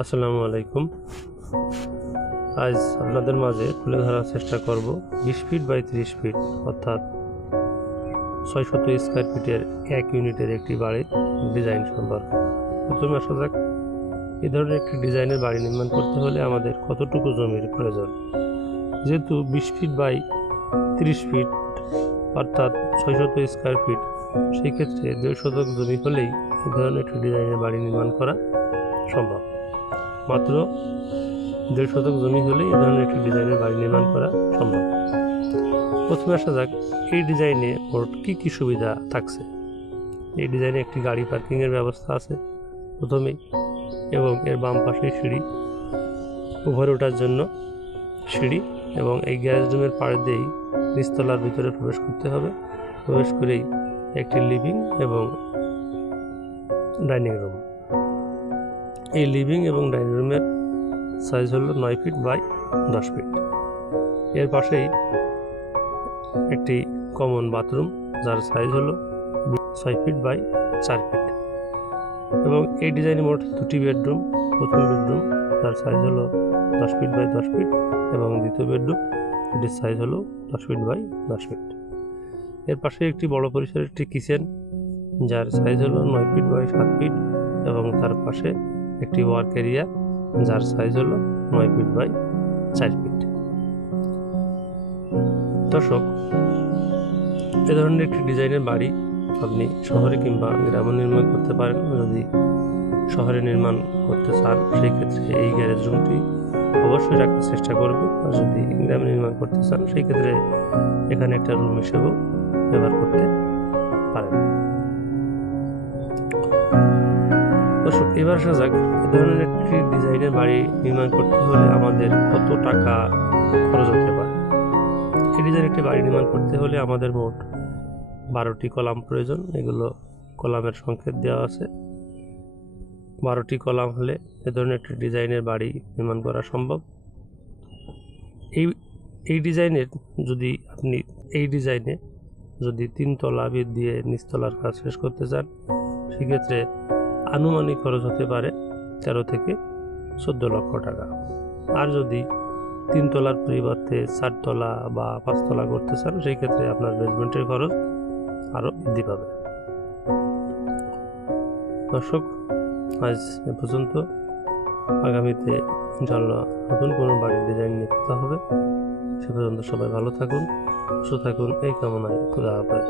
আসসালামু আলাইকুম। আজ আপনাদের মাঝে তুলে ধরার চেষ্টা করব 20 ফিট বাই 30 ফিট অর্থাৎ 600 স্কয়ার ফিটের 1 ইউনিটের একটি বাড়ির ডিজাইন সম্পর্কে। প্রথমে আসা যাক, এই ধরনের একটি ডিজাইনের বাড়ি নির্মাণ করতে হলে আমাদের কতটুকু জমির প্রয়োজন। যেহেতু 20 ফিট বাই 30 ফিট অর্থাৎ 600 স্কয়ার ফিট, সেই ক্ষেত্রে 1.5 শতক জমি হলেই এই ধরনের একটি ডিজাইনের বাড়ি নির্মাণ করা সম্ভব। মাত্র 1.5 শতক জমি হলেই এই ধরনের একটি ডিজাইনের বাড়ি নির্মাণ করা সম্ভব। প্রথমে আসা যাক, এই ডিজাইনে মোট কী কী সুবিধা থাকছে। এই ডিজাইনে একটি গাড়ি পার্কিংয়ের ব্যবস্থা আছে প্রথমেই, এবং এর বাম পাশে সিঁড়ি, উপরে ওঠার জন্য সিঁড়ি, এবং এই গ্যারেজ রুমের পাড় দিয়েই নিচতলার ভিতরে প্রবেশ করতে হবে। প্রবেশ করেই একটি লিভিং এবং ডাইনিং রুম। এই লিভিং এবং ডাইনিং রুমের সাইজ হলো 9 ফিট বাই 10 ফিট। এর পাশেই একটি কমন বাথরুম, যার সাইজ হলো 6 ফিট বাই 4 ফিট। এবং এই ডিজাইনে মোট 2টি বেডরুম। প্রথম বেডরুম, যার সাইজ হলো 10 ফিট বাই 10 ফিট, এবং দ্বিতীয় বেডরুম, এটির সাইজ হলো 10 ফিট বাই 10 ফিট। এর পাশে একটি বড় পরিসরের একটি কিচেন, যার সাইজ হলো 9 ফিট বাই 7 ফিট, এবং তার পাশে একটি ওয়ার্ক এরিয়া, যার সাইজ হলো 9 ফিট বাই 4 ফিট। দর্শক, এ ধরনের একটি ডিজাইনের বাড়ি আপনি শহরে কিংবা গ্রামে নির্মাণ করতে পারেন। যদি শহরে নির্মাণ করতে চান, সেই ক্ষেত্রে এই গ্যারেজ রুমটি অবশ্যই রাখার চেষ্টা করবেন। আর যদি গ্রামে নির্মাণ করতে চান, সেই ক্ষেত্রে এখানে একটা রুম হিসেবেও ব্যবহার করতে পারেন। দর্শক, এবার আসা যাক, এ ধরনের একটি ডিজাইনের বাড়ি নির্মাণ করতে হলে আমাদের কত টাকা খরচ হতে পারে। এই ডিজাইনের একটি বাড়ি নির্মাণ করতে হলে আমাদের মোট 12টি কলাম প্রয়োজন। এগুলো কলামের সংকেত দেওয়া আছে। 12টি কলাম হলে এ ধরনের একটি ডিজাইনের বাড়ি নির্মাণ করা সম্ভব। এই ডিজাইনে যদি 3 তলা ভিত দিয়ে নিচতলার কাজ শেষ করতে চান, সেক্ষেত্রে আনুমানিক খরচ হতে পারে 13 থেকে 14 লক্ষ টাকা। আর যদি 3 তলার পরিবর্তে 4 তলা বা 5 তলা করতে চান, সেই ক্ষেত্রে আপনার বেসমেন্টের খরচ আরও বৃদ্ধি পাবে। দর্শক, আজ এ পর্যন্ত। আগামীতে ইনশাআল্লাহ নতুন কোনো বাড়ির ডিজাইন নিয়ে কথা হবে। সে পর্যন্ত সবাই ভালো থাকুন, সুস্থ থাকুন, এই কামনায়। খোদা হাফেজ।